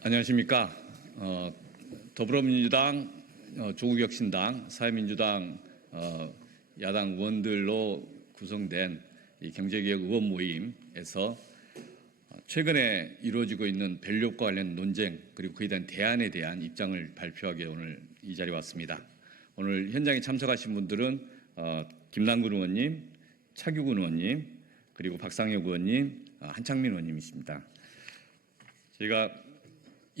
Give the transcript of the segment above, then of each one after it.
안녕하십니까. 더불어민주당, 조국혁신당, 사회민주당 야당 의원들로 구성된 이 경제개혁 의원 모임에서 최근에 이루어지고 있는 밸류업과 관련 논쟁 그리고 그에 대한 대안에 대한 입장을 발표하기 위해 오늘 이 자리에 왔습니다. 오늘 현장에 참석하신 분들은 김남근 의원님, 차규근 의원님, 그리고 박상혁 의원님, 한창민 의원님이십니다. 제가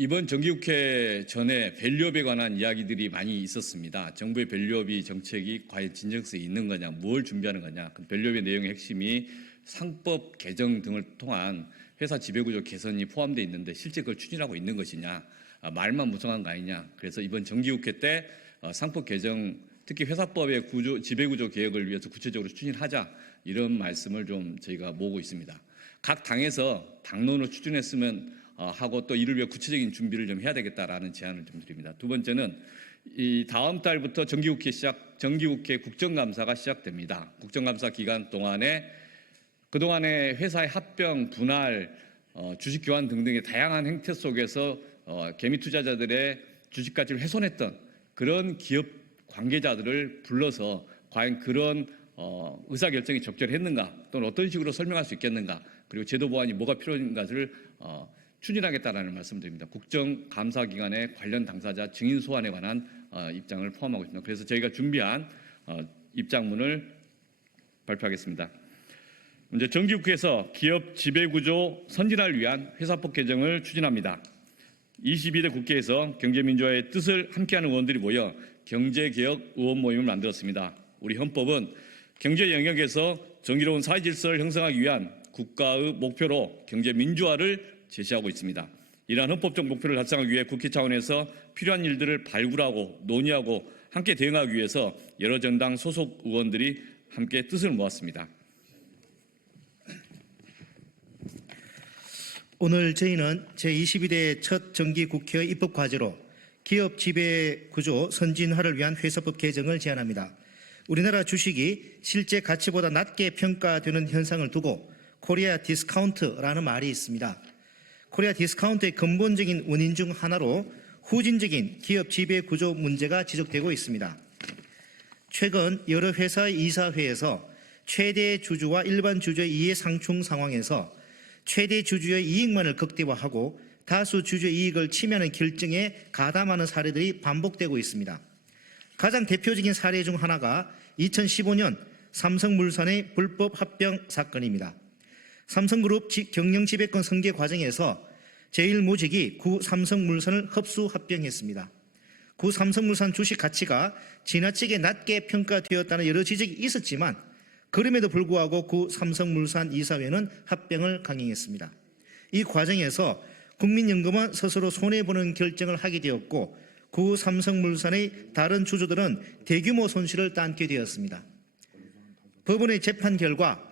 이번 정기국회 전에 밸류업에 관한 이야기들이 많이 있었습니다. 정부의 밸류업이 정책이 과연 진정성이 있는 거냐, 뭘 준비하는 거냐. 그 밸류업의 내용의 핵심이 상법 개정 등을 통한 회사 지배구조 개선이 포함되어 있는데 실제 그걸 추진하고 있는 것이냐, 말만 무성한 거 아니냐. 그래서 이번 정기국회 때 상법 개정, 특히 회사법의 지배구조 개혁을 위해서 구체적으로 추진하자, 이런 말씀을 좀 저희가 모으고 있습니다. 각 당에서 당론을 추진했으면 하고 또 이를 위해 구체적인 준비를 좀 해야 되겠다라는 제안을 좀 드립니다. 두 번째는 이 다음 달부터 정기국회 국정감사가 시작됩니다. 국정감사 기간 동안에 그동안의 회사의 합병, 분할, 주식 교환 등등의 다양한 행태 속에서 개미 투자자들의 주식 가치를 훼손했던 그런 기업 관계자들을 불러서 과연 그런 의사결정이 적절했는가, 또는 어떤 식으로 설명할 수 있겠는가, 그리고 제도 보완이 뭐가 필요한가를 추진하겠다라는 말씀드립니다. 국정감사 기간에 관련 당사자 증인 소환에 관한 입장을 포함하고 있습니다. 그래서 저희가 준비한 입장문을 발표하겠습니다. 먼저 정기국회에서 기업 지배구조 선진화를 위한 회사법 개정을 추진합니다. 22대 국회에서 경제민주화의 뜻을 함께하는 의원들이 모여 경제개혁 의원 모임을 만들었습니다. 우리 헌법은 경제 영역에서 정의로운 사회질서를 형성하기 위한 국가의 목표로 경제민주화를 제시하고 있습니다. 이러한 헌법적 목표를 달성하기 위해 국회 차원에서 필요한 일들을 발굴하고 논의하고 함께 대응하기 위해서 여러 정당 소속 의원들이 함께 뜻을 모았습니다. 오늘 저희는 제22대 첫 정기국회의 입법 과제로 기업 지배구조 선진화를 위한 회사법 개정을 제안합니다. 우리나라 주식이 실제 가치보다 낮게 평가되는 현상을 두고 코리아 디스카운트라는 말이 있습니다. 코리아 디스카운트의 근본적인 원인 중 하나로 후진적인 기업 지배 구조 문제가 지적되고 있습니다. 최근 여러 회사의 이사회에서 최대 주주와 일반 주주의 이해 상충 상황에서 최대 주주의 이익만을 극대화하고 다수 주주의 이익을 침해하는 결정에 가담하는 사례들이 반복되고 있습니다. 가장 대표적인 사례 중 하나가 2015년 삼성물산의 불법 합병 사건입니다. 삼성그룹 경영 지배권 승계 과정에서 제1모직이 구 삼성물산을 흡수 합병했습니다. 구 삼성물산 주식 가치가 지나치게 낮게 평가되었다는 여러 지적이 있었지만 그럼에도 불구하고 구 삼성물산 이사회는 합병을 강행했습니다. 이 과정에서 국민연금은 스스로 손해보는 결정을 하게 되었고 구 삼성물산의 다른 주주들은 대규모 손실을担게 되었습니다. 법원의 재판 결과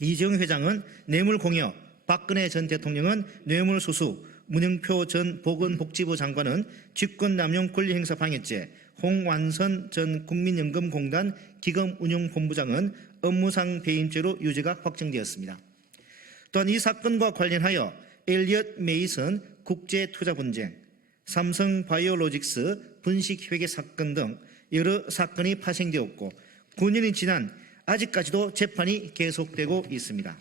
이재용 회장은 뇌물공여, 박근혜 전 대통령은 뇌물수수, 문영표 전 보건복지부 장관은 직권남용 권리행사 방해죄, 홍완선 전 국민연금공단 기금운용본부장은 업무상 배임죄로 유죄가 확정되었습니다. 또한 이 사건과 관련하여 엘리엇 메이슨 국제투자분쟁, 삼성바이오로직스 분식회계 사건 등 여러 사건이 파생되었고 9년이 지난 아직까지도 재판이 계속되고 있습니다.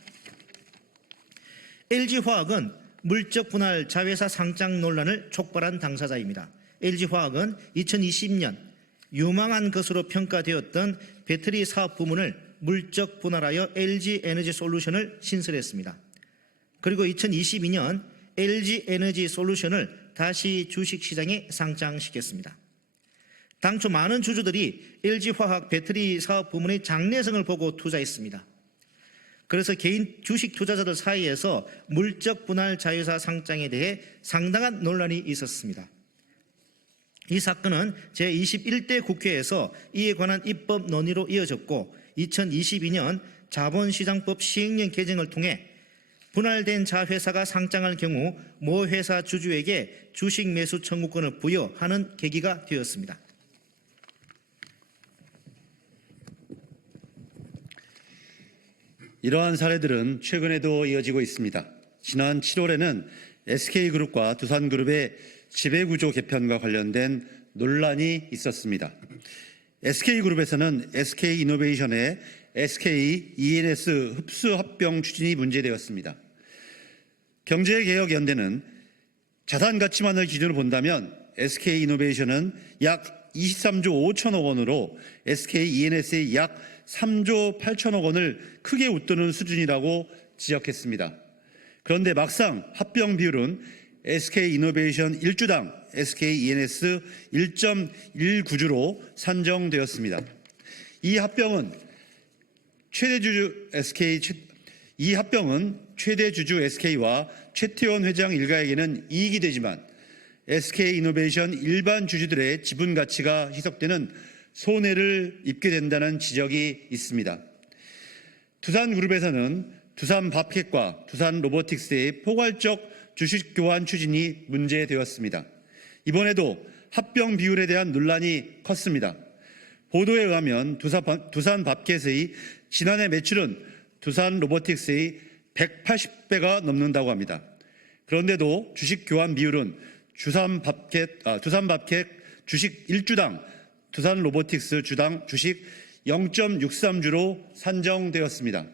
LG화학은 물적 분할 자회사 상장 논란을 촉발한 당사자입니다. LG화학은 2020년 유망한 것으로 평가되었던 배터리 사업 부문을 물적 분할하여 LG에너지솔루션을 신설했습니다. 그리고 2022년 LG에너지솔루션을 다시 주식시장에 상장시켰습니다. 당초 많은 주주들이 LG화학 배터리 사업 부문의 장래성을 보고 투자했습니다. 그래서 개인 주식 투자자들 사이에서 물적 분할 자회사 상장에 대해 상당한 논란이 있었습니다. 이 사건은 제21대 국회에서 이에 관한 입법 논의로 이어졌고 2022년 자본시장법 시행령 개정을 통해 분할된 자회사가 상장할 경우 모 회사 주주에게 주식 매수 청구권을 부여하는 계기가 되었습니다. 이러한 사례들은 최근에도 이어지고 있습니다. 지난 7월에는 SK그룹과 두산그룹의 지배구조 개편과 관련된 논란이 있었습니다. SK그룹에서는 SK이노베이션의 SK-E&S 흡수 합병 추진이 문제되었습니다. 경제개혁연대는 자산 가치만을 기준으로 본다면 SK이노베이션은 약 23조 5천억 원으로 SK-E&S의 약 3조 8천억 원을 크게 웃도는 수준이라고 지적했습니다. 그런데 막상 합병 비율은 SK이노베이션 1주당 SK-E&S 1.19주로 산정되었습니다. 이 합병은 최대 주주 SK와 최태원 회장 일가에게는 이익이 되지만 SK이노베이션 일반 주주들의 지분 가치가 희석되는 손해를 입게 된다는 지적이 있습니다. 두산그룹에서는 두산밥켓과 두산로보틱스의 포괄적 주식 교환 추진이 문제되었습니다. 이번에도 합병 비율에 대한 논란이 컸습니다. 보도에 의하면 두산밥켓의 지난해 매출은 두산로보틱스의 180배가 넘는다고 합니다. 그런데도 주식 교환 비율은 두산밥켓 주식 1주당 두산로보틱스 주당 주식 0.63주로 산정되었습니다.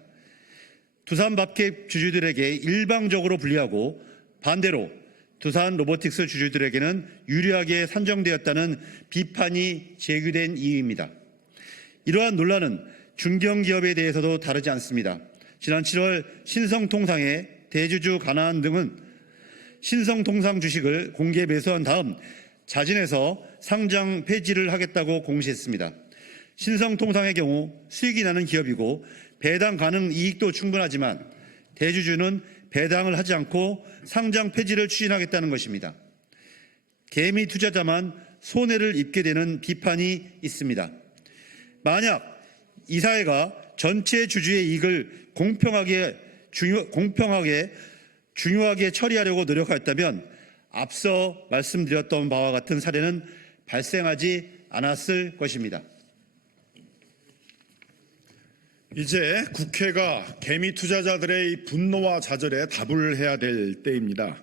두산밥켓 주주들에게 일방적으로 불리하고 반대로 두산로보틱스 주주들에게는 유리하게 산정되었다는 비판이 제기된 이유입니다. 이러한 논란은 중견기업에 대해서도 다르지 않습니다. 지난 7월 신성통상의 대주주 가나안 등은 신성통상 주식을 공개 매수한 다음 자진해서 상장 폐지를 하겠다고 공시했습니다. 신성통상의 경우 수익이 나는 기업이고 배당 가능 이익도 충분하지만 대주주는 배당을 하지 않고 상장 폐지를 추진하겠다는 것입니다. 개미 투자자만 손해를 입게 되는 비판이 있습니다. 만약 이사회가 전체 주주의 이익을 중요하게 처리하려고 노력하였다면 앞서 말씀드렸던 바와 같은 사례는 발생하지 않았을 것입니다. 이제 국회가 개미 투자자들의 분노와 좌절에 답을 해야 될 때입니다.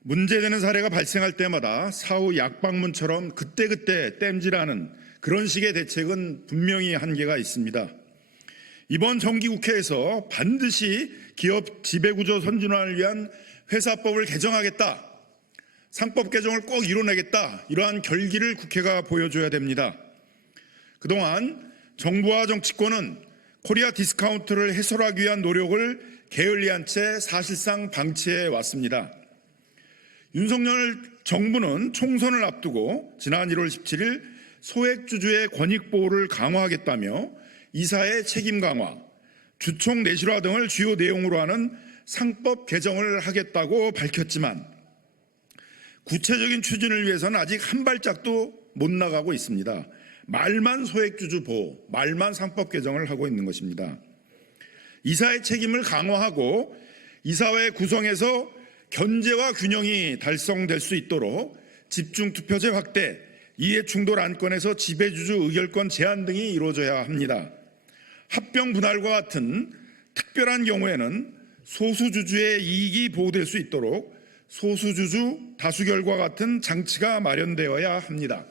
문제되는 사례가 발생할 때마다 사후 약방문처럼 그때그때 땜질하는 그런 식의 대책은 분명히 한계가 있습니다. 이번 정기국회에서 반드시 기업 지배구조 선진화를 위한 회사법을 개정하겠다, 상법 개정을 꼭 이뤄내겠다, 이러한 결기를 국회가 보여줘야 됩니다. 그동안 정부와 정치권은 코리아 디스카운트를 해소하기 위한 노력을 게을리한 채 사실상 방치해 왔습니다. 윤석열 정부는 총선을 앞두고 지난 1월 17일 소액주주의 권익보호를 강화하겠다며 이사의 책임 강화, 주총 내실화 등을 주요 내용으로 하는 상법 개정을 하겠다고 밝혔지만 구체적인 추진을 위해서는 아직 한 발짝도 못 나가고 있습니다. 말만 소액주주 보호, 말만 상법 개정을 하고 있는 것입니다. 이사의 책임을 강화하고 이사회 구성에서 견제와 균형이 달성될 수 있도록 집중투표제 확대, 이해충돌 안건에서 지배주주 의결권 제한 등이 이루어져야 합니다. 합병 분할과 같은 특별한 경우에는 소수주주의 이익이 보호될 수 있도록 소수주주 다수결과 같은 장치가 마련되어야 합니다.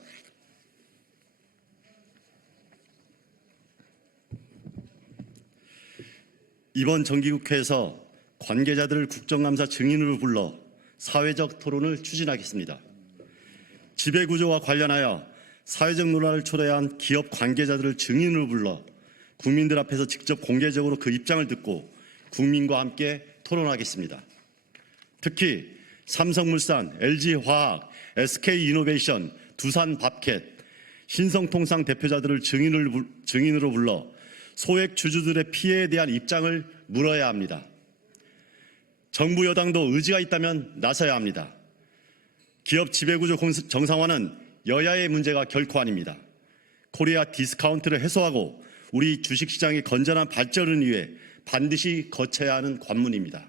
이번 정기국회에서 관계자들을 국정감사 증인으로 불러 사회적 토론을 추진하겠습니다. 지배구조와 관련하여 사회적 논란을 초래한 기업 관계자들을 증인으로 불러 국민들 앞에서 직접 공개적으로 그 입장을 듣고 국민과 함께 토론하겠습니다. 특히 삼성물산, LG화학, SK이노베이션, 두산밥켓, 신성통상 대표자들을 증인으로 불러 소액 주주들의 피해에 대한 입장을 물어야 합니다. 정부 여당도 의지가 있다면 나서야 합니다. 기업 지배구조 정상화는 여야의 문제가 결코 아닙니다. 코리아 디스카운트를 해소하고 우리 주식시장의 건전한 발전을 위해 반드시 거쳐야 하는 관문입니다.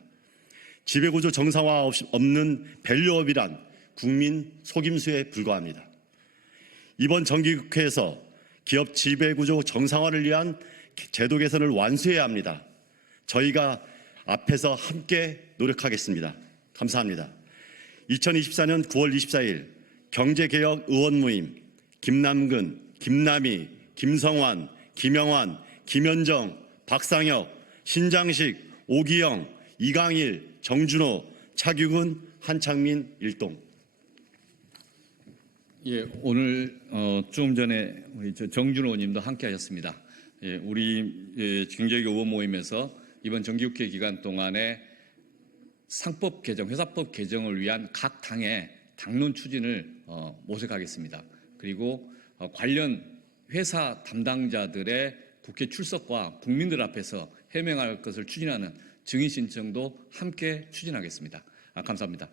지배구조 정상화 없는 밸류업이란 국민 속임수에 불과합니다. 이번 정기국회에서 기업 지배구조 정상화를 위한 제도 개선을 완수해야 합니다. 저희가 앞에서 함께 노력하겠습니다. 감사합니다. 2024년 9월 24일 경제개혁 의원 모임 김남근, 김남희, 김성환, 김영환, 김현정, 박상혁, 신장식, 오기영, 이강일, 정준호, 차규근, 한창민, 일동. 예, 오늘 조금 전에 우리 정준호 의원님도 함께하셨습니다. 예, 우리 경제개혁 의원 모임에서 이번 정기국회 기간 동안에 상법 개정, 회사법 개정을 위한 각 당의 당론 추진을 모색하겠습니다. 그리고 관련 회사 담당자들의 국회 출석과 국민들 앞에서 해명할 것을 추진하는 증인 신청도 함께 추진하겠습니다. 감사합니다.